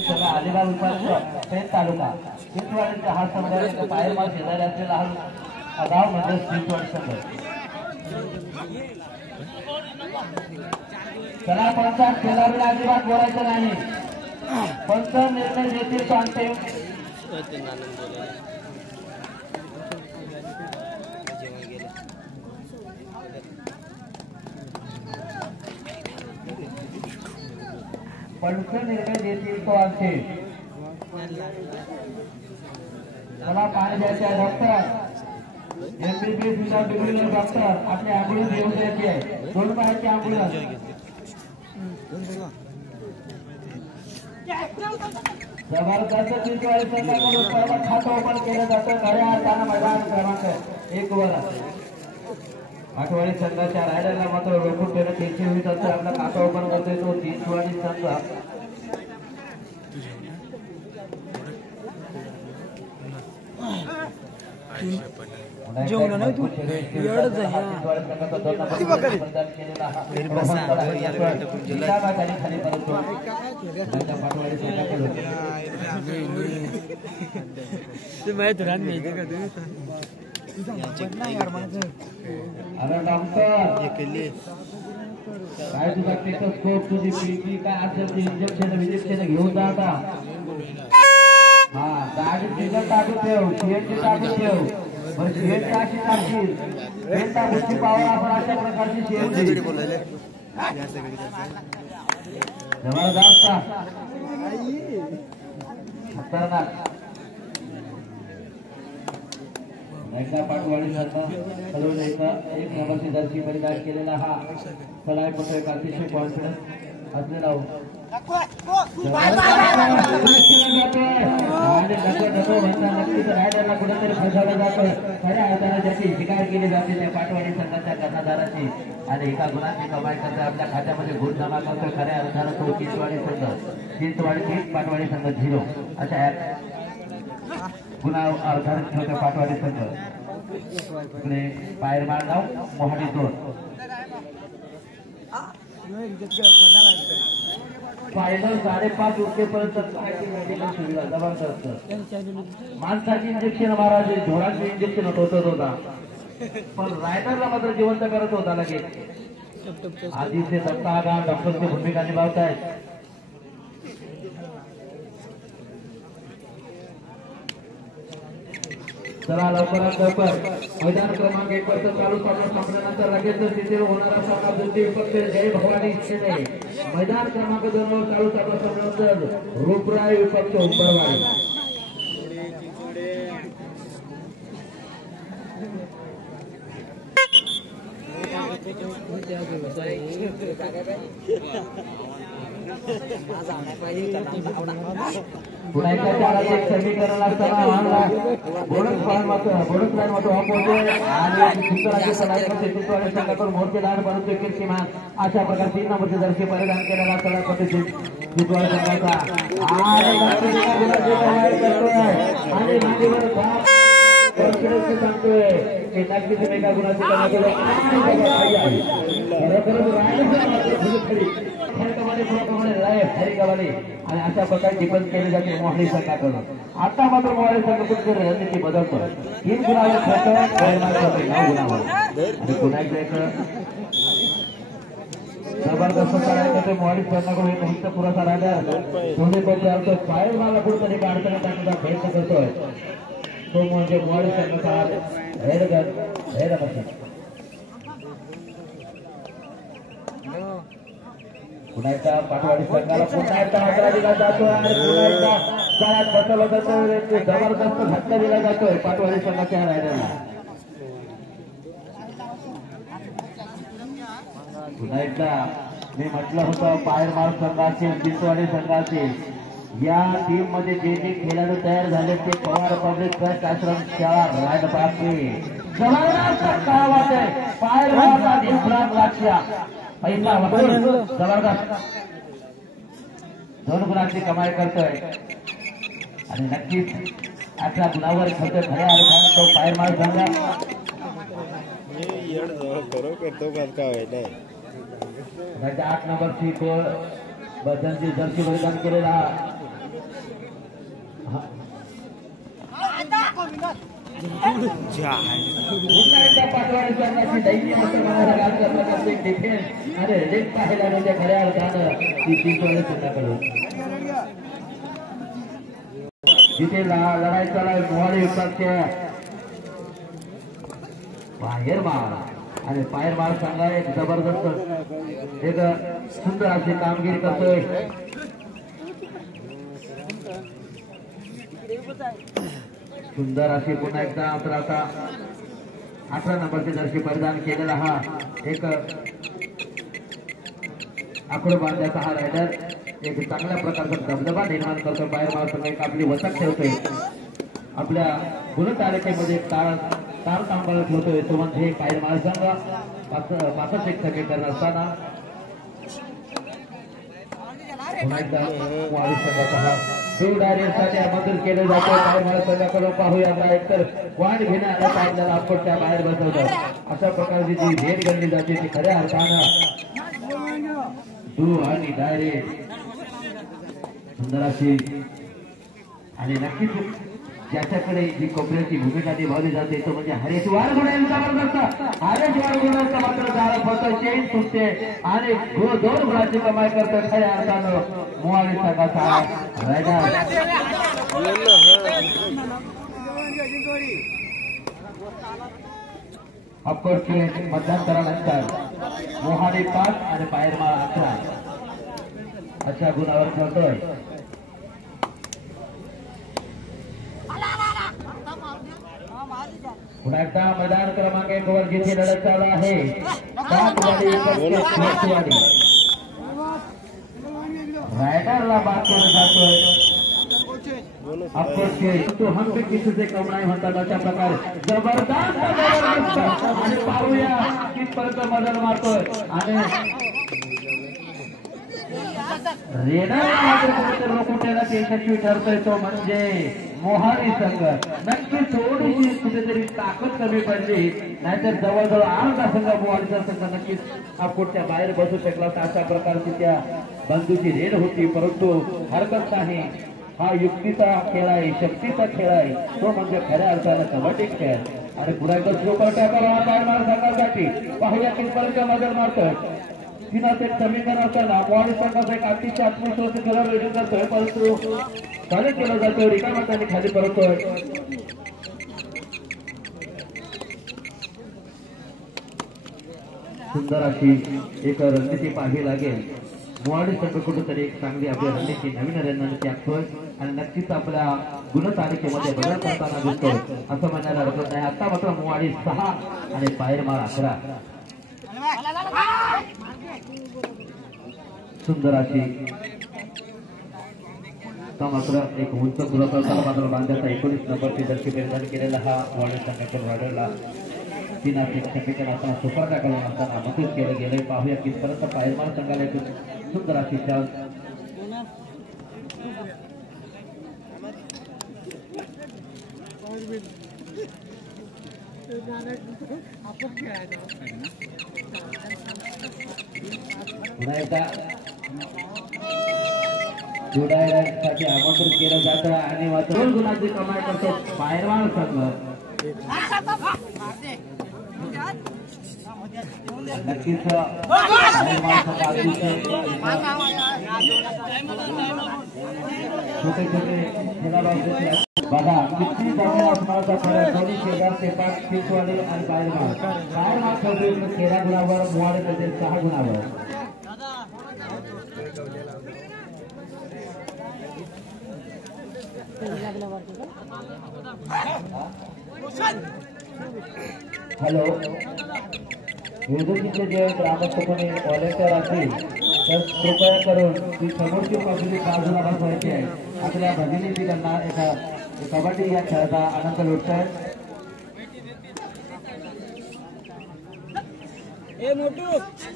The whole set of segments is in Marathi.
अलिबाग विभाग पेन तालुका चिंचवाडीचा हा समुदाय पायरमाळ शेजारी असलेला हा गाव म्हणजे चिंचवाडी संघ. चला पंचायत खेळाडूला अजिबात बोलायचं नाही. पंच निर्णय देतील तो अंतिम. पंच निर्णय देतील तो अंतिम. मला पाणी द्यायचे आहे डॉक्टर. एमबीबीएस विचार डिग्री डॉक्टर आपली अँब्युलन्स येऊन द्यायची आहे. 2 बाहेरची अँब्युलन्स. जबरदस्त चिंचवाडी संघाकडून खातं ओपन केलं जातं. खऱ्या अर्थानं मैदान क्रमांक 1 वर आठवडी संघाच्या रायडरला मात्र रोखून ठेवणं त्यांची होत असतं. आपला खातं ओपन करतोय तो चिंचवाडी संघ. जेवण नाही तू एवढंच माहिती रान मिळते का काय तुझा टेटोस्कोप तुझी पीपी काय असेल ते इंजेक्शन घेऊन जा आता. हा गाडी तिथं टाकून ठेव. सीएनजी टाकून ठेव. सीएनजी अशी टाकशील पेंटाची पावर आपण अशा प्रकारची सीएनजी जबरदस्त खतरनाक. एकदा पाटवाडी संघ एक नंबरची जर्सी परिधान केलेला हा सलाय पत्र एक अतिशय कॉन्फिडन्स असलेला रायडरला कुठेतरी फसवलं जातं. खऱ्या अर्थानं ज्याची शिकार केली जाते त्या पाटवाडी संघाच्या कर्णधाराची आणि एका गुणाची कमाई करते. आपल्या खात्यामध्ये गुण जमा करतोय. खऱ्या अर्थानं तो चिंचवाडी संघ. चिंचवाडी 1 पाटवाडी संघ 0 अशा गुन्हा आधारित ठेवतो पाटवाडी संघ. इकडे पायरमाळ गाव मोहाडी 2. फायनल 5.5 उरकेपर्यंत सुविधा जबरदस्त. माणसाची इंजेक्शन महाराज ढोरांचे इंजेक्शन होत होता पण रायडरला मात्र जिवंत करत होता लगेच. आधीचे दत्ता डॉक्टरची भूमिका निभावत आहेत. चला लवकरात लवकर मैदान क्रमांक 1 वर चालू सामना संपल्यानंतर लगेच तिथे होणारा सामना दुसरी विपक्ष जय भवानी सेने. मैदान क्रमांक 2 वर चालू सामना संपल्यानंतर रूपराय विपक्ष उंबरवाडी. पुन्हा एकदा चाराचे एक समीकरण असताना बोनस लाईन मात्र वापरतोय आणि चिंचवाडी संघाकडून मोर्चे दान बनवतोय कीर्तिमान. अशा प्रकारे 3 नंबरचे जर्सी परिधान केलेला सगळ्यापती चिंचवाडी संघाचा आणि मांडीवर सांगतोय की नक्कीच एका गुणाची आणि अशा प्रकारे डिफेन्स केली जाते मोहाडी संघाकडून. आता मात्र मोहाडी संघ कुठे रणनीती बदलतो. 3 गुणावर खेळतो 9 गुणावर आणि पुन्हा एकदा जबरदस्त करायचं ते मोहाडी संघाकडून एक मुक्त पुरस्कार राहिला. दोन्ही पैसे आणतो बाहेर मला कुठेतरी अडचणी टाकण्याचा प्रयत्न करतोय तो म्हणजे मोहाडी संघाचा पुन्हा एकदा पाटवाडी संघाला पुन्हा एकदा हातरा दिला जातोय आणि पुन्हा एकदा जरात बसवलं जातं. जबरदस्त धक्का दिला जातोय पाटवाडी संघाच्या रायडरला. पुन्हा एकदा मी म्हटलं होतं पायरमाळ संघाचे चिंचवाडी संघाचे या टीम मध्ये जे जे खेळाडू तयार झाले ते पवार पब्लिक ट्रस्ट आश्रम शाळा रायडपाके. जबरदस्त कावात आहे पायरमाळचा इम्रान लाक्षा पैसा जबरदस्त 2 गुणाची कमाई करतोय आणि नक्कीच 18 गुणावर खेळतोय. खऱ्या अर्थानं तो पायरमाळ संघ त्याच्या 8 नंबरची जर्सी परिधान केलेला पाटवाडी संघाची दैनी प्रकारचे डिफेन्स आणि रेड पाहायला म्हणजे खऱ्या अर्थानं ती चिंचवड संघाकडून जिथे लढाई चालू आहे मोहाडी विभागच्या बाहेर मार आणि बाहेर मार संघ एक जबरदस्त एक सुंदर अशी कामगिरी करतोय. सुंदर अशी पुन्हा एकदा तर आता 18 नंबरचे जर्सी परिधान केलेला हा एक आकडो बांधण्याचा हा रायडर एक चांगल्या प्रकारचा दबदबा निर्माण करतो. बाहेर मार एक आपली वचक ठेवतोय आपल्या गुण तालुक्यामध्ये तार सांभाळत ठेवतोय तो म्हणजे बाहेर मार संघ 65 सेकंद करत असताना पुन्हा एकदा वाढीव संघाचा हा साठी आमंत्रित केलं जातं. बाहेर मार संघाकडून पाहूया एकतर वाढ घेण्याला आपल्याला आपल्या बाहेर बसवतात अशा प्रकारची जी भेट गणली जाते ती खऱ्या अर्थानं दू आणि डायरेक्ट सुंदर अशी आणि नक्कीच ज्याच्याकडे जी कोपऱ्याची भूमिका निभावली जाते तो म्हणजे हरेश वारगुड्याला जबरदस्त हरेश वारगुड्याचा मात्र दारा फक्त चेन सुटते आणि 2 गुणाची कमाई करतो. खऱ्या अर्थानं मोहाडी संघाचा रायडर ऑफकोर्सची मध्यांतरानंतर मोहाडी 5 आणि बाहेर मार 11 अशा गुणावर खेळतोय. पुन्हा एकदा मैदान क्रमांक 1 वर जिथे लढत चालू आहे रायडरला बाद केला जातोय. तो हमसे किसी से कम नाही म्हणतात अशा प्रकारे जबरदस्त आणि पाहूया कितपर्यंत मदत मारतोय आणि रेडर रोखुट्याला यशस्वी ठरतोय तो म्हणजे मोहाडी संघ. नक्की थोडीशी कुठेतरी ताकद कमी पडली नाहीतर जवळजवळ अर्धा संघ मोहाडीचा संघ नक्कीच आपकोटच्या बाहेर बसू शकला होता. अशा प्रकारची त्या बंधूची रेड होती परंतु हरकत नाही. हा युक्तीचा खेळ आहे शक्तीचा खेळ आहे तो म्हणजे खऱ्या अर्थानं कबड्डी खेळ आणि पुन्हा एकदा सुपर टॅकल बाहेर मार संघासाठी पाहूया कितपर्यंत मदत मारतोय. 3 एक समीकरण असताना मोहाडी संघाचा एक अतिशय आत्मविश्वासी खेळ रेडी करतोय परंतु खाली केलं जातोय रिकामा त्यांनी खाली परतोय. सुंदर अशी एक रणनीती पाहावी लागेल. मोहाडी संघ कुठेतरी एक चांगली आपल्या रणनीती नवीन रणनीती आखतोय आणि नक्कीच आपल्या गुण तालिकेमध्ये बदल करताना दिसतोय असं म्हणायला हरकत नाही. आता मात्र मोहाडी 6 आणि बाहेर मार 11 सुंदर अशी मात्र एक उंच पुरस्कार मात्र बांधण्याचा 19 नंबरची जर्सी परिधान केलेला हा मोहाडी संघाच्या रायडरला 3 समीकरण असताना सुपर टॅकल असताना आमंत्रित केलं गेलंय. पाहूया कितपर्यंत बाहेर मार संघाला एक सुंदर अशी चाल पुन्हा एकदा जोडायसाठी आमंत्रित केलं जातं आणि मात्र 2 गुणाची कमाई करतो बाहेर मार संघ. नक्कीच छोटे छोटे बघा किती जमीन आसमानाचा फरक दोन्ही शेजारचे 5 पिचवाले आणि बाहेर मार खेळतोय 13 गुणावर मोहाडी त्याचे 6 गुणावर. हॅलो विरोधीचे जे ग्रामस्थपणे व्हॉलेंटियर असतील तर कृपया करून ती समोरची पब्लिक बाजूला बसवायची आहे. आपल्या भगिनीची त्यांना एका कबड्डी या खेळाचा आनंद लुटतोय.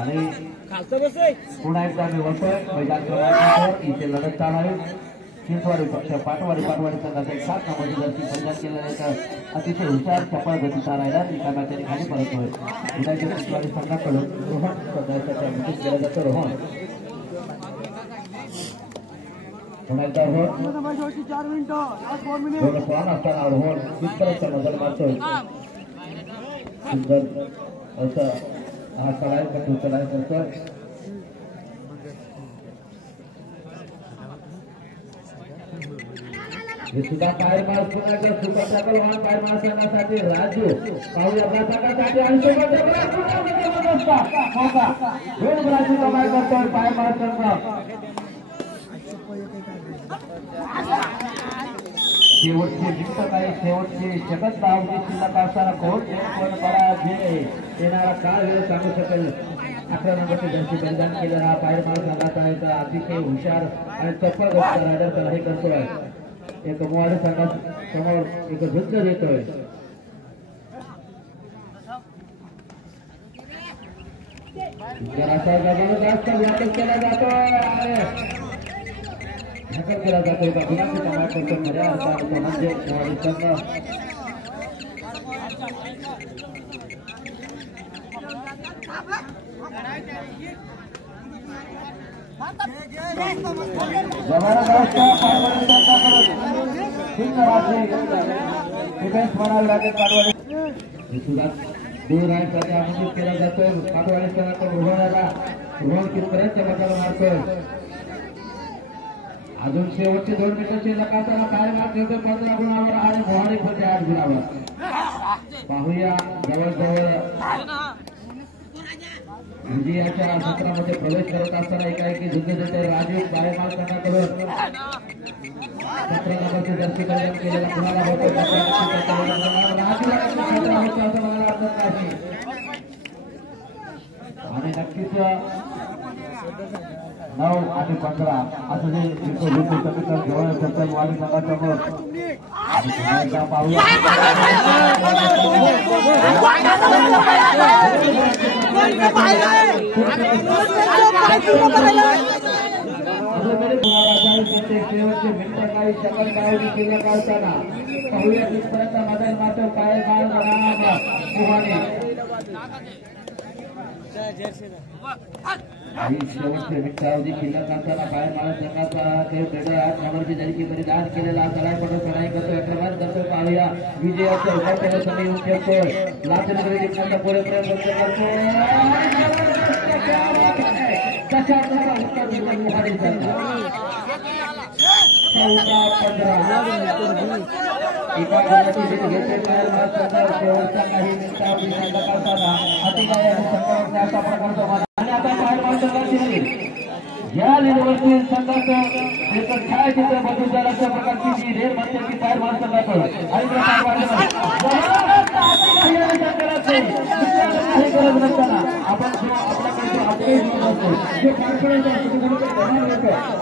आणि पुन्हा एकदा मी बोलतोय मैदान क्रमांक इथे लढत चालू आहे. चिंचवाडी पक्ष पाटवाडी संघाचा 7 नंबरची जर्सी परिधान केलेला अतिशय हुशार चपळ गतीचा रायडर एका मॅचने खाली परततोय. चिंचवाडी संघाकडून रोहन सदस्याच्या विकेट केला जातो. रोहन पुण्याचा रोहन 4 मिनिटं दोन स्वान असताना रोहन तिथपर्यंत मजल मारतोय सुंदर असं हा कलाय करतोय हे सुद्धा पाय मार पुण्याचा सुपर टॅकल वाहन पाय मार करण्यासाठी राजू पाहूया प्रकारासाठी आणि दोन गुणाची कमाई करतोय पाय मार करणार शेवटची जिंक काही शेवटची जगत धावची शिल्लक असताना कोण पण पराजय येणारा काळ वेळ सांगू शकेल 11 नंबरची जर्सी परिधान केलेला पाय मार संघाचा आहे तर अतिशय हुशार आणि चप्पल रायडर हे करतोय एक मोहाडी संघासमोर एक झुंज देतोय जास्त व्यापक केला जातोय केला जातोय का गुणाची कमाई करतो मर्या अर्थात म्हणजे मोहाडी संघ दूर आहे त्याने आमंत्रित केला जातोय काटवाडी सणाकडून रोहन कितपर्यंत बचाव मारतोय अजून शेवटचे 2 मिनिटांची लगातार पाय मार ठेवतोय 15 गुणावर आणि मोहाडी फटे 8 गुणावर पाहूया जवळजवळ विजयाच्या सत्रामध्ये प्रवेश करत असताना एकाएकी झुंज देते राजीव बायमाल संघाकडून 17 नंबरचे जर्सी परिधान केलेला कुणाला होतो राजूला होतो असं मला वाटत नाही आणि नक्कीच 9 आणि 15 असं जे समीकरण जवळ सत्तर वाढी संघासमोर पाहूया शेवटचे मिनिट काही शकल गावली केल्या काढताना पाहूया तिथपर्यंत मदन मात्र पाय शेवटचे मिनिटावधी शिल्लक असताना बाहेर माणूस संघाचा खेळ 8 नंबरची जर्सी परिधान केलेला सराय पडून सराई करतोय क्रमांक करतोय पाहूया विजयाच्या उपाध्याय समय येऊन ठेवतोय लाचनगरी जिंकण्याचा पुढे प्रयत्न करतोय कशा उत्तर दिलं मोहाडी संघ 14-15 एका गुणाची घेतले शेवटच्या काही मिनिटावधी शिल्लक असताना अतिकाय आणि संघाने असा प्रकारचा आणि आता बाहेर माणसाची या लीडवरती संघाचं एक छायाचित्र बदलून झालं अशा प्रकारची जी रेल म्हणते की बाहेर माणसाचं आणि काही गरज नसताना आपण आपल्याकडे आपले जे कॉन्फिडन्स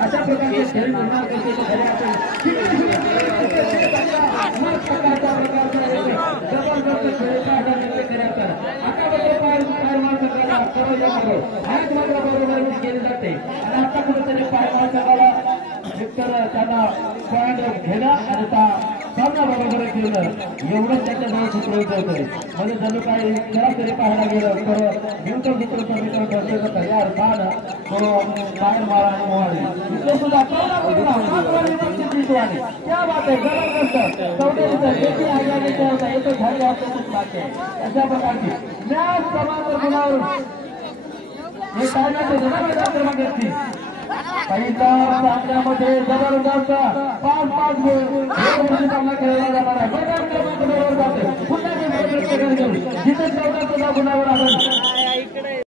अशा प्रकारचे खेळ निर्माण करतो जबरदस्त खेळ करायचा आता बरोबर केले जाते आणि आता कुठेतरी पाय माणसाला एकतर त्यांना पॉइंट घेणं आणि सामना बरोबर केलं एवढंच त्याच्याजवळ सूत्र उठवतोय म्हणजे जणू काही सरासरी पाहायला गेलं तर न्यूटन सूत्र समीकरण दर्शवत या अर्थानं बाहेर मारा आणि मोहाडी इथे सुद्धा त्या बात आहे जबरदस्त चौथ्या आघाडीच्या होता येतो झाले अशा प्रकारची मॅच समांतर गुणावरून हे टायमाचे क्रमांक घेतली पहिल्या सामन्यामध्ये जबरदस्त 5-5 गोल सामना खेळला जाणार आहे मैदान क्रमांक बरोबर जाते पुन्हा जिथे 14 गुणावर आपण